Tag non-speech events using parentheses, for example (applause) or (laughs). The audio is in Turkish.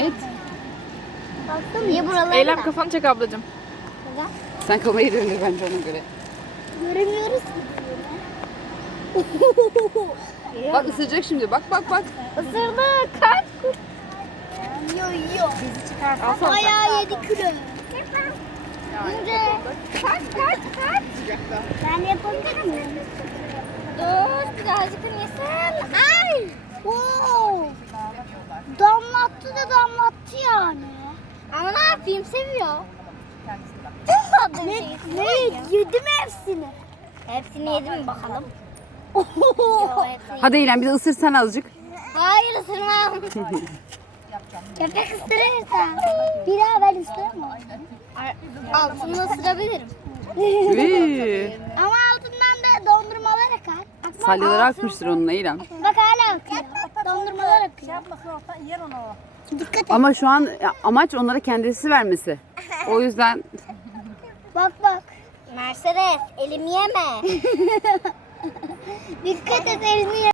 Evet. Baksana. Niye buraları Eylem kafanı çek ablacığım. Neden? Sen kafayı döndür bence ona göre. Göremiyoruz ki. (laughs) Bak ısıracak şimdi. Bak bak bak. Isırdı. Kaç. Yo yo. Al sana. Bayağı yedi kilo. Önce kaç kaç kaç. Ben yapabilir miyim? Dur birazcık yesin. Ay. Damlattı da damlattı yani. Ama ne yapayım seviyor. ne, ne yedi mi hepsini? Hepsini yedi mi bakalım? Hadi Eylem bir de ısırsan azıcık. Hayır ısırmam. (laughs) Köpek ısırırsa bir daha ben ısıramam. Altını ısırabilirim. Ama altından da dondurmalar akar. Salyaları akmıştır onun Eylem. Akıyor. Dondurmalar akıyor. Dikkat et. Ama şu an amaç onlara kendisi vermesi. O yüzden (laughs) Bak bak. Mercedes elimi yeme. (laughs) Dikkat et elini yeme.